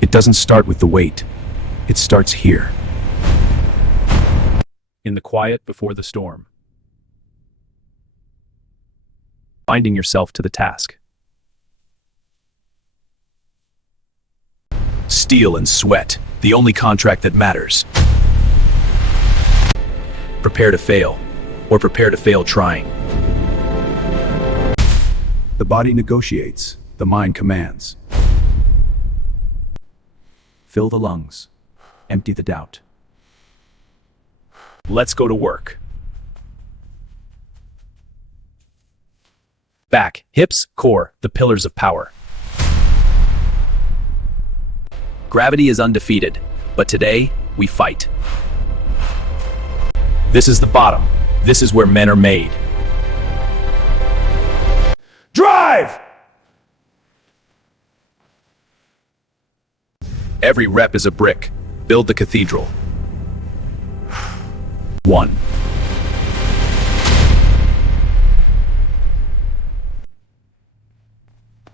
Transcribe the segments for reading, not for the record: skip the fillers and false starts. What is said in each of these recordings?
It doesn't start with the weight. It starts here. In the quiet before the storm. Binding yourself to the task. Steel and sweat, the only contract that matters. Prepare to fail, or prepare to fail trying. The body negotiates, the mind commands. Fill the lungs, empty the doubt. Let's go to work. Back, hips, core, the pillars of power. Gravity is undefeated, but today, we fight. This is the bottom. This is where men are made. Drive! Every rep is a brick. Build the cathedral. 1.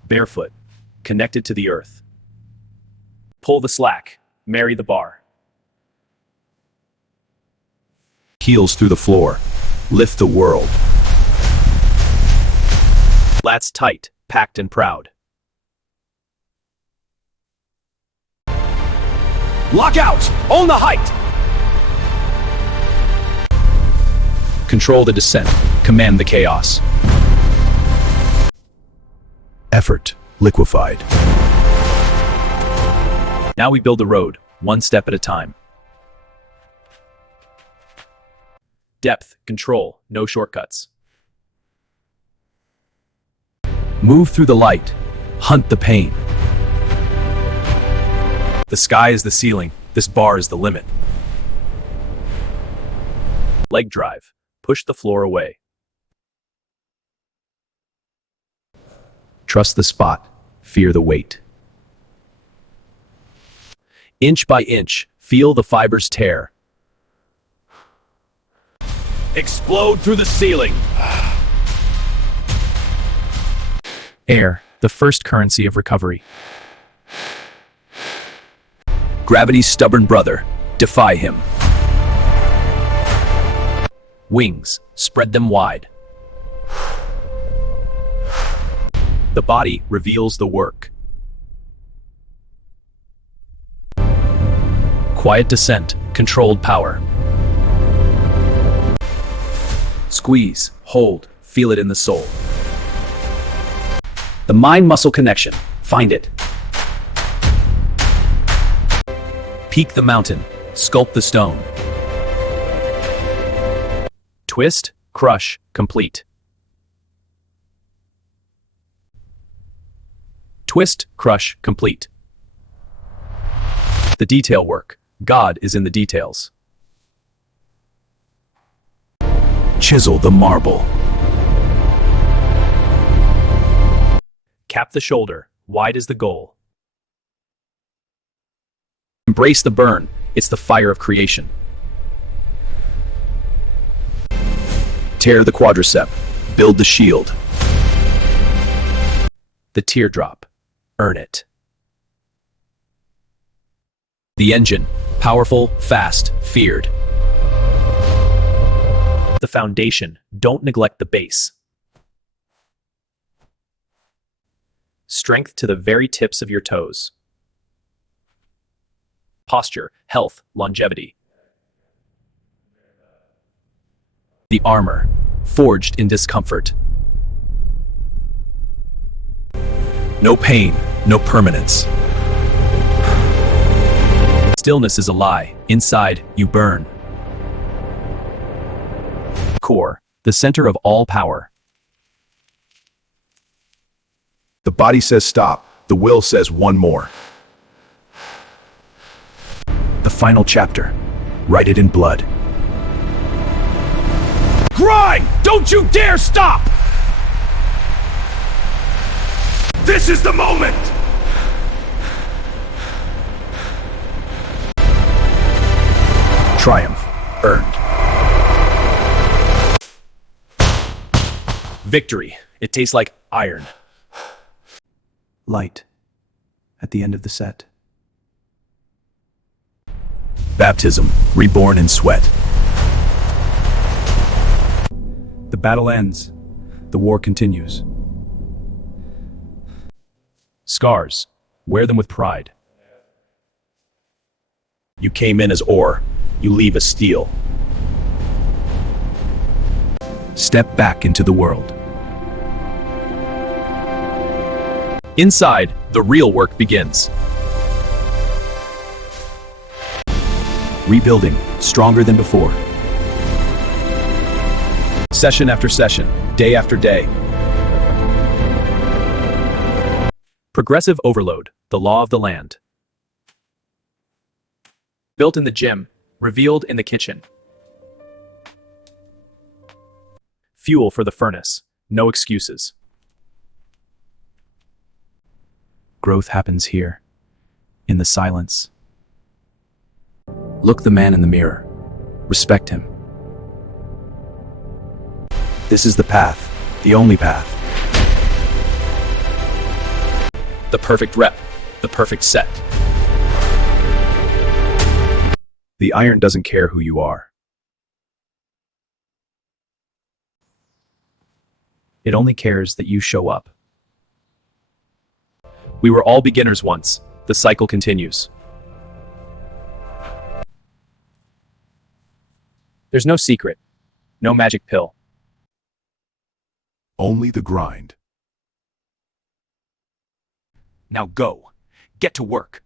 Barefoot, connected to the earth. Pull the slack, marry the bar. Heels through the floor, lift the world. Lats tight, packed and proud. Lock out! Own the height! Control the descent, command the chaos. Effort, liquefied. Now we build the road, one step at a time. Depth, control, no shortcuts. Move through the light, hunt the pain. The sky is the ceiling, this bar is the limit. Leg drive, push the floor away. Trust the spot, fear the weight. Inch by inch, feel the fibers tear. Explode through the ceiling. Air, the first currency of recovery. Gravity's stubborn brother, defy him. Wings, spread them wide. The body reveals the work. Quiet descent, controlled power. Squeeze, hold, feel it in the soul. The mind-muscle connection, find it. Peak the mountain, sculpt the stone. Twist, crush, complete. Twist, crush, complete. The detail work. God is in the details. Chisel the marble. Cap the shoulder, wide is the goal. Embrace the burn, it's the fire of creation. Tear the quadricep, build the shield. The teardrop, earn it. The engine, powerful, fast, feared. The foundation, don't neglect the base. Strength to the very tips of your toes. Posture, health, longevity. The armor, forged in discomfort. No pain, no permanence. Stillness is a lie. Inside, you burn. Core, the center of all power. The body says stop, the will says one more. The final chapter, write it in blood. Grind! Don't you dare stop! This is the moment! Triumph, earned. Victory, it tastes like iron. Light, at the end of the set. Baptism, reborn in sweat. The battle ends. The war continues. Scars. Wear them with pride. You came in as ore, you leave as steel. Step back into the world. Inside, the real work begins. Rebuilding, stronger than before. Session after session, day after day. Progressive overload, the law of the land. Built in the gym, revealed in the kitchen. Fuel for the furnace, no excuses. Growth happens here, in the silence. Look the man in the mirror. Respect him. This is the path, the only path. The perfect rep, the perfect set. The iron doesn't care who you are. It only cares that you show up. We were all beginners once. The cycle continues. There's no secret, no magic pill. Only the grind. Now go. Get to work.